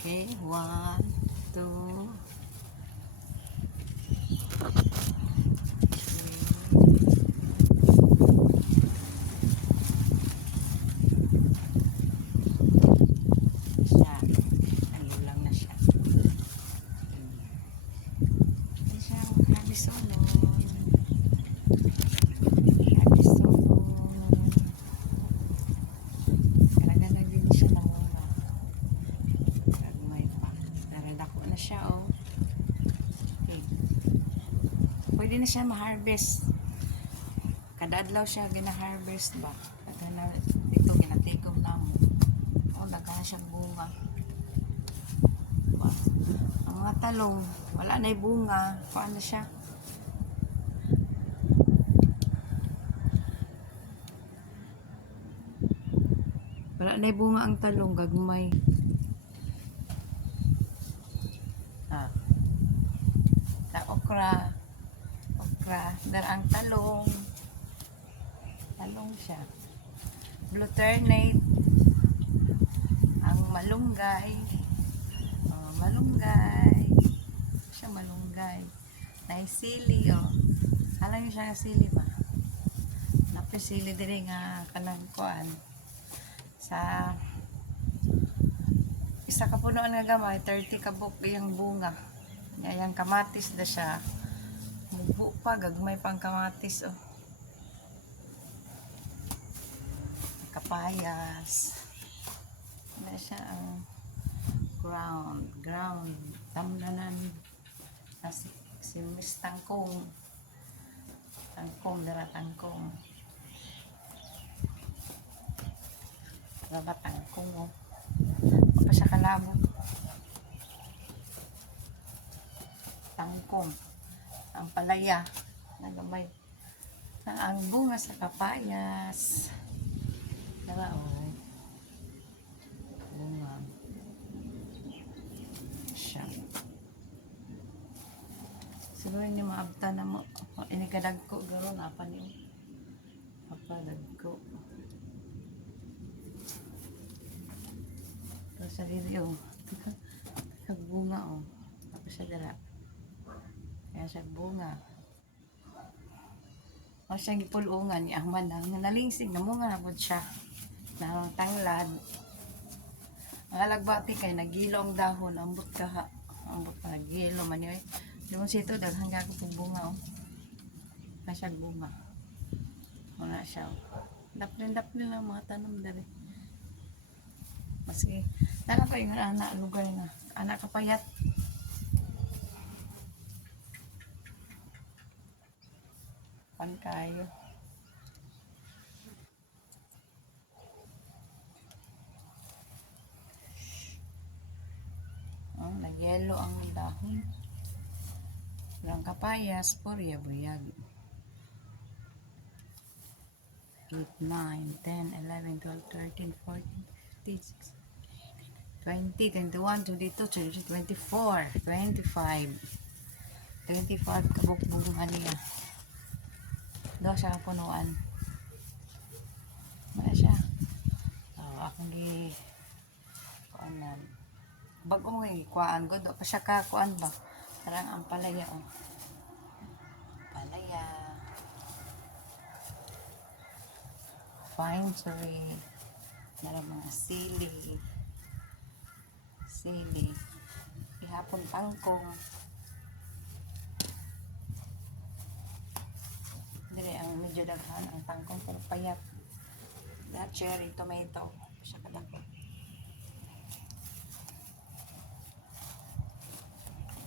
Okay, one, two, three. Siya. Ano lang na siya. Hindi siya habisolon. Habisolon. Talaga na din siya ng mga. Gagmay pa. Narada ko na siya, oh. Okay. Pwede na siya ma-harvest. Kada adlaw siya gina-harvest ba? Kada na, ito ginatigom na mo. Oh, nagkana siyang bunga. Ba? Ang mga talong, wala na bunga. Paano siya? Wala na bunga ang talong, gagmay. Ah. Na okra. Okra. Dar ang talong. Talong siya. Blue ternate. Ang malunggay. Oh, malunggay. Siya malunggay. Naisili, oh. Alam niyo siya sili ba? Napisili din nga kanang kuan sa isa ka punuan nga gamay 30 ka buk yung bunga nga yung kamatis da siya mubo pa gagmay pang kamatis oh. Kapayas. Na siya ang ground ground. Tamnanan na si, Miss Tangkong. Tangkong dara Tangkong. Raba Tangkong oh. Pa siya kalabo. Tangkong ang palaya nagamay na ang bunga sa kapayas Tara, oh. Bunga. Siya. Siguro ni maabta na mo. O, Inikadag ko. Garo na pa niyo. Mapadag ko. Pero sa dito yung bunga oh. Tapos siya dala. Kaya siya bunga. O siya gipulungan ni Ahmad ang nalingsing na mga na po siya na tanglad ang alagbati kay nagilo ang dahon ambot ka ha ambot ka nagilo man yun. Doon sito daghang gago pong bunga oh. Na siya bunga. Wala siya oh. daplin daplin lang mga tanom dali. Maski naka pa yung anak lugar na. Anak kapayat pan kayo Oh, nagyelo ang dahon. Walang kapayas, porya, buyag. 8, 9, 10, 11, 12, 13, 14, 15, 16, 20, 21, 22, 23, 24, 25. 25 kabuk-bugungan niya. Daw siya ang punuan. Wala siya. Oh, akong gi... Kuanan bago mo kuhaan ko, do pa siya kakuan ba? Parang ang palaya, oh. Palaya. Fine tree. Meron mga sili. Sili. Ihapon tangkong. Dili, ang medyo daghan ang tangkong pero payat. That cherry tomato. Siya kadako.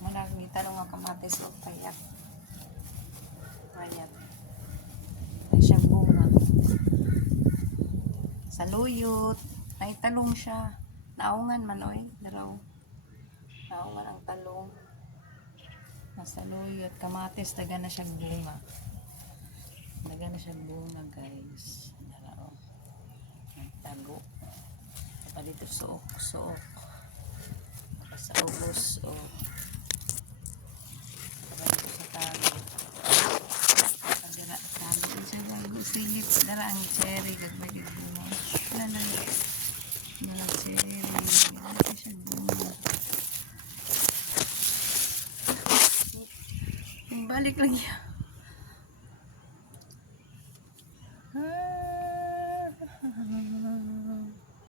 Muna ni tanong nga kamatis o payat. Payat. Ay siya bunga. Sa luyot. Ay talong siya. Naungan man oy. Daraw. Naungan ang talong. Nasa luyot. Kamatis. Daga na siyang bunga talaga na siya bunga guys. Dala o nagtago. Pa dito suok suok. Sa ubos oh. o pa dito sa tago pa dala tago siya bago silip dala ang cherry. Gagmagid mo. Lalang lalang cherry. Dala siya bunga. Balik lagi